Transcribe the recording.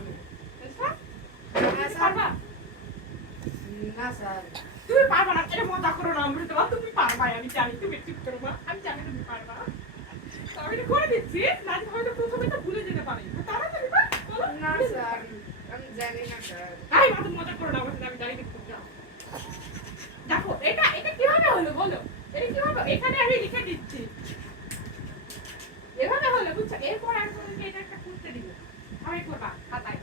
আমি বুঝছো? না স্যার পারবা? না স্যার তুমি পারবা না, এটা মজা করো না আমরা, তোমার তুমি পারবা, আমি জানি তুমি চুপ করো মা, আমি জানি তুমি পারবা। তো আমি এটা করে দিচ্ছি, নাচ হয়তো প্রথমে তো ভুলে যেতে পারি, তাড়াতাড়ি বা বলো। না স্যার আমি জানি না স্যার আই মা, তুমি মজা করো না আমার সাথে, আমি জানি তুমি যাও। দেখো এটা এটা কিভাবে হলো বলো, এটা কিভাবে, এখানে আমি লিখে দিচ্ছি এভাবে হলো বুঝছো। এরপর আমি তোমাকে এটা একটা করতে দিব, আমি করবা খাতায়।